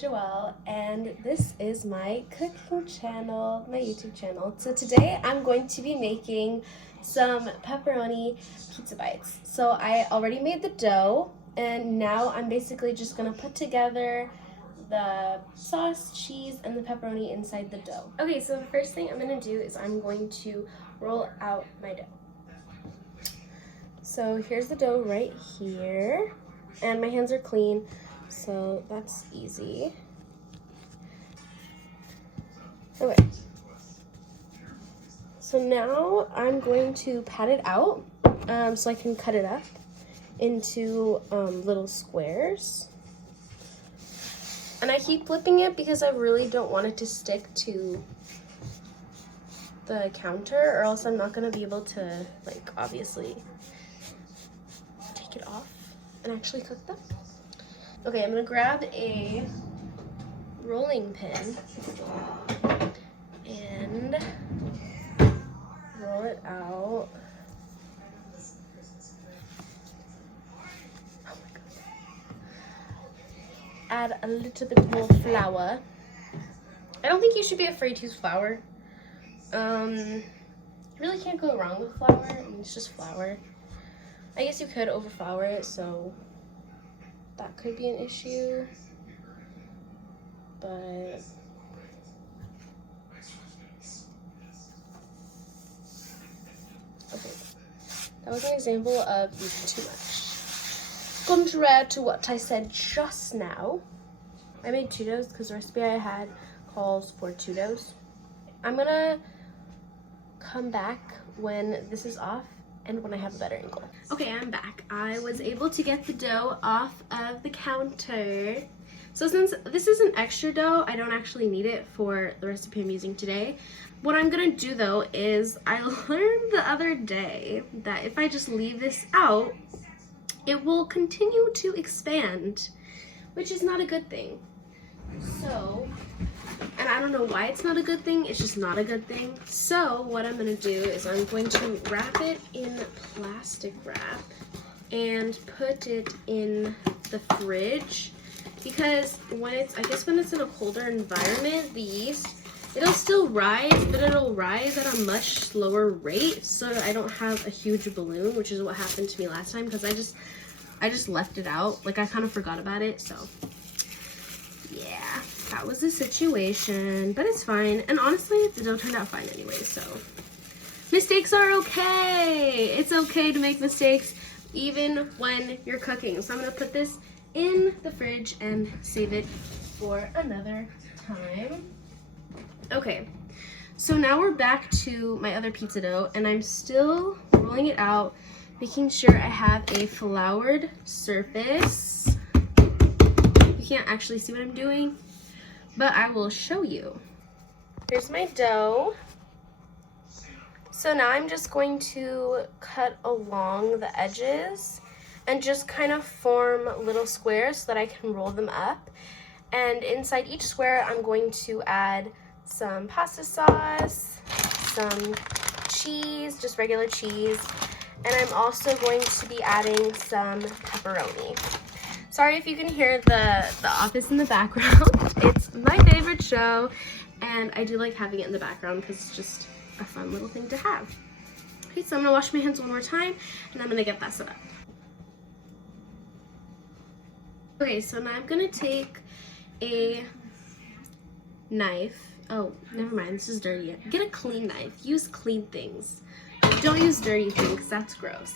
Joelle, and this is my cooking channel, my YouTube channel. So today I'm going to be making some pepperoni pizza bites. So I already made the dough, and now I'm basically just gonna put together the sauce, cheese, and the pepperoni inside the dough. Okay, so the first thing I'm gonna do is I'm going to roll out my dough. So here's the dough right here, and my hands are clean, so that's easy. Okay, so now I'm going to pat it out so I can cut it up into little squares. And I keep flipping it because I really don't want it to stick to the counter, or else I'm not going to be able to, like, obviously take it off and actually cook them. Okay, I'm going to grab a rolling pin and roll it out. Oh my God. Add a little bit more flour. I don't think you should be afraid to use flour. You really can't go wrong with flour. I mean, it's just flour. I guess you could overflour it, so that could be an issue. But okay, that was an example of using too much. Contrary to what I said just now, I made 2 doughs because the recipe I had calls for 2 doughs. I'm gonna come back when this is off and when I have a better angle. Okay, I'm back. I was able to get the dough off of the counter. So since this is an extra dough, I don't actually need it for the recipe I'm using today. What I'm gonna do though is I learned the other day that if I just leave this out, it will continue to expand, which is not a good thing. So, and I don't know why it's not a good thing, it's just not a good thing. So what I'm gonna do is I'm going to wrap it in plastic wrap and put it in the fridge, because when it's, I guess when it's in a colder environment, the yeast, it'll still rise, but it'll rise at a much slower rate, so that I don't have a huge balloon, which is what happened to me last time, because I just left it out. Like, I kind of forgot about it, so yeah, that was the situation, but it's fine. And honestly, the dough turned out fine anyway, so mistakes are okay. It's okay to make mistakes even when you're cooking. So I'm gonna put this in the fridge and save it for another time. Okay, so now we're back to my other pizza dough, and I'm still rolling it out, making sure I have a floured surface. You can't actually see what I'm doing, but I will show you. Here's my dough. So now I'm just going to cut along the edges and just kind of form little squares so that I can roll them up. And inside each square, I'm going to add some pasta sauce, some cheese, just regular cheese, and I'm also going to be adding some pepperoni. Sorry if you can hear the office in the background. It's my favorite show, and I do like having it in the background because it's just a fun little thing to have. Okay, so I'm gonna wash my hands one more time, and I'm gonna get that set up. Okay, so now I'm gonna take a knife. Oh, never mind, this is dirty. Get a clean knife. Use clean things. Don't use dirty things, that's gross.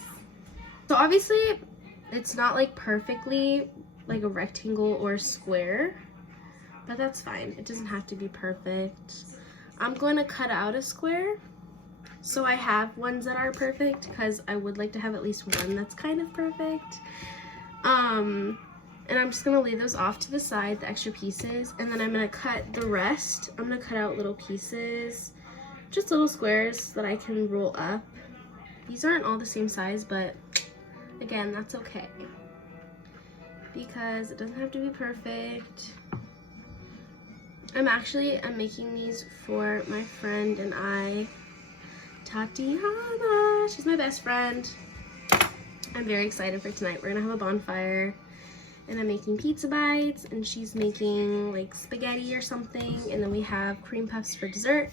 So obviously, it's not like perfectly like a rectangle or a square, but that's fine. It doesn't have to be perfect. I'm going to cut out a square so I have ones that are perfect, because I would like to have at least one that's kind of perfect. And I'm just gonna lay those off to the side, the extra pieces, and then I'm gonna cut the rest. I'm gonna cut out little pieces, just little squares that I can roll up. These aren't all the same size, but again, that's okay, because it doesn't have to be perfect. I'm making these for my friend and I, Tatiana. She's my best friend. I'm very excited for tonight. We're gonna have a bonfire and I'm making pizza bites, and she's making like spaghetti or something, and then we have cream puffs for dessert.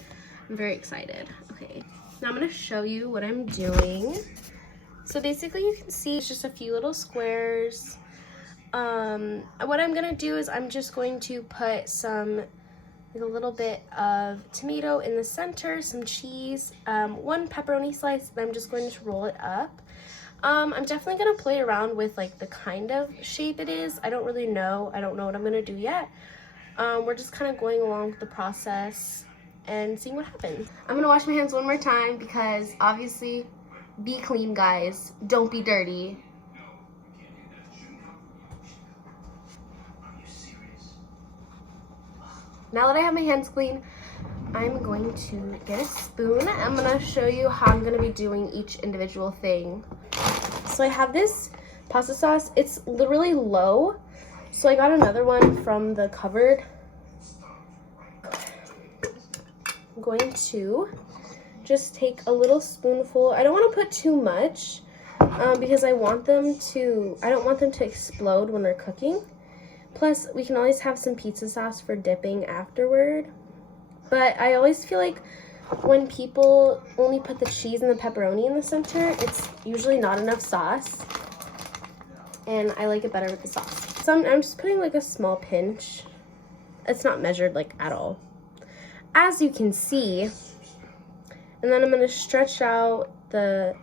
I'm very excited. Okay, now I'm gonna show you what I'm doing. So basically you can see it's just a few little squares. What I'm gonna do is I'm just going to put a little bit of tomato in the center, some cheese, one pepperoni slice, and I'm just going to roll it up. I'm definitely gonna play around with like the kind of shape it is. I don't really know. I don't know what I'm gonna do yet. We're just kind of going along with the process and seeing what happens. I'm gonna wash my hands one more time because obviously, be clean, guys. Don't be dirty. Now that I have my hands clean, I'm going to get a spoon. I'm gonna show you how I'm gonna be doing each individual thing. So I have this pasta sauce. It's literally low. So I got another one from the cupboard. I'm going to just take a little spoonful. I don't want to put too much because I don't want them to explode when they're cooking. Plus, we can always have some pizza sauce for dipping afterward. But I always feel like when people only put the cheese and the pepperoni in the center, it's usually not enough sauce. And I like it better with the sauce. So I'm just putting like a small pinch. It's not measured like at all. As you can see. And then I'm going to stretch out the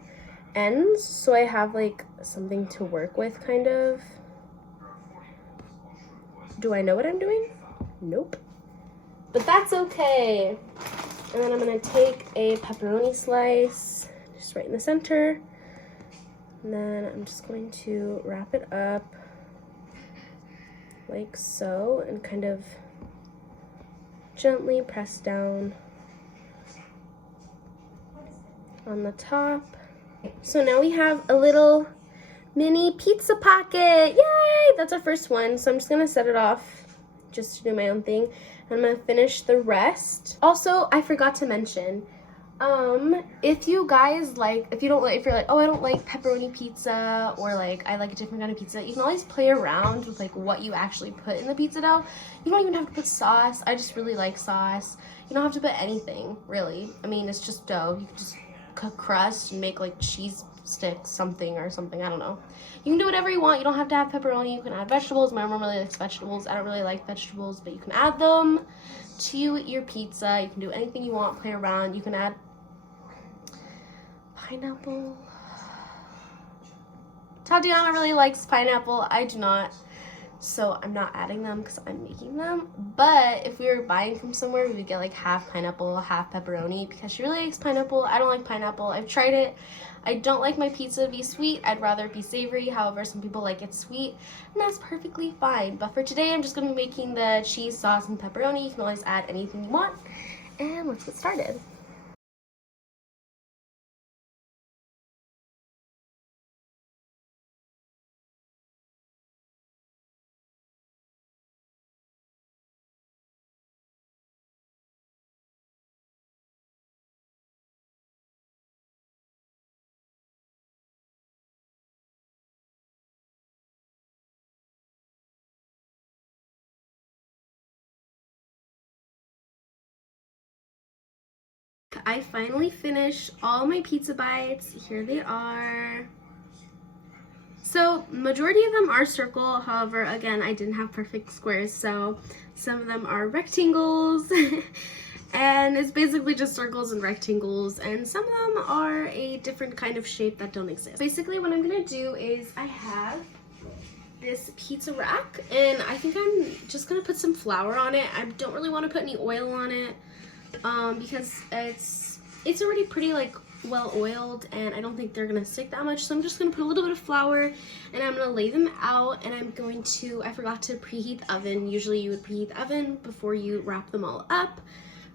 ends so I have like something to work with, kind of. Do I know what I'm doing? Nope. But that's okay. And then I'm gonna take a pepperoni slice, just right in the center. And then I'm just going to wrap it up like so and kind of gently press down on the top. So now we have a little mini pizza pocket. Yay! That's our first one. So I'm just gonna set it off just to do my own thing. I'm gonna finish the rest. Also, I forgot to mention, if you're like, oh, I don't like pepperoni pizza, or like I like a different kind of pizza, you can always play around with like what you actually put in the pizza dough. You don't even have to put sauce. I just really like sauce. You don't have to put anything, really. I mean, it's just dough. You can just cook crust and make like cheese sticks, something, I don't know. You can do whatever you want. You don't have to have pepperoni. You can add vegetables. My mom really likes vegetables. I don't really like vegetables, but you can add them to your pizza. You can do anything you want, play around. You can add pineapple. Tatiana really likes pineapple. I do not, so I'm not adding them because I'm making them. But if we were buying from somewhere, we would get like half pineapple, half pepperoni, because she really likes pineapple. I don't like pineapple. I've tried it. I don't like my pizza to be sweet. I'd rather it be savory. However, some people like it sweet, and that's perfectly fine. But for today, I'm just going to be making the cheese sauce and pepperoni. You can always add anything you want. And let's get started. I finally finished all my pizza bites. Here they are. So majority of them are circle. However, again, I didn't have perfect squares, so some of them are rectangles. And it's basically just circles and rectangles, and some of them are a different kind of shape that don't exist. Basically what I'm gonna do is I have this pizza rack, and I think I'm just gonna put some flour on it. I don't really want to put any oil on it because it's already pretty like well oiled, and I don't think they're gonna stick that much. So I'm just gonna put a little bit of flour, and I'm gonna lay them out, and I'm going to, I forgot to preheat the oven. Usually you would preheat the oven before you wrap them all up,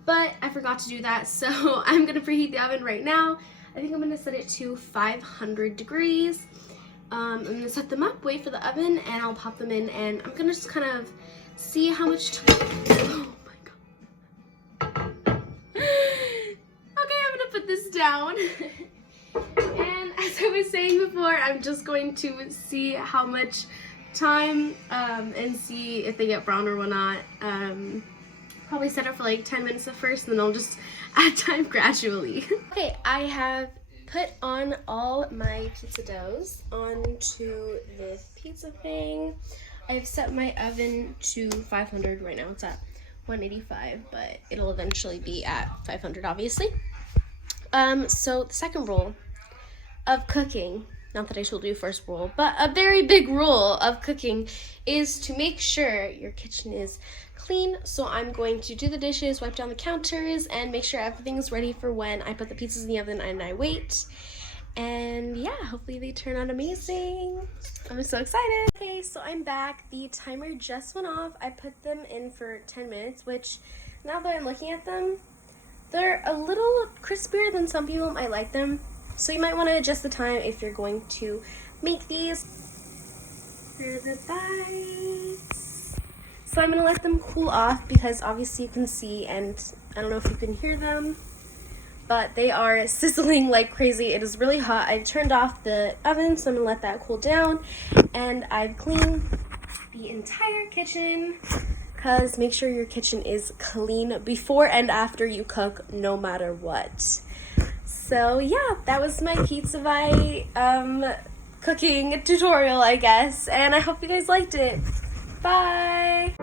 but I forgot to do that, so I'm gonna preheat the oven right now. I think I'm gonna set it to 500 degrees. I'm gonna set them up, wait for the oven, and I'll pop them in, and I'm gonna just kind of see how much time. Oh my god. Okay, I'm gonna put this down. And as I was saying before, I'm just going to see how much time and see if they get brown or whatnot. Probably set it for like 10 minutes at first, and then I'll just add time gradually. Okay, I have put on all my pizza doughs onto this pizza thing. I've set my oven to 500 right now. It's at 185, but it'll eventually be at 500, obviously. So the second rule of cooking, not that I told you first rule, but a very big rule of cooking is to make sure your kitchen is clean. So I'm going to do the dishes, wipe down the counters, and make sure everything's ready for when I put the pizzas in the oven and I wait. And yeah, hopefully they turn out amazing. I'm so excited. Okay, so I'm back. The timer just went off. I put them in for 10 minutes, which now that I'm looking at them, they're a little crispier than some people might like them. So you might want to adjust the time if you're going to make these. Here are the bites. So I'm going to let them cool off because obviously you can see, and I don't know if you can hear them, but they are sizzling like crazy. It is really hot. I turned off the oven, so I'm going to let that cool down. And I've cleaned the entire kitchen, because make sure your kitchen is clean before and after you cook, no matter what. So yeah, that was my pizza bite cooking tutorial, I guess, and I hope you guys liked it. Bye!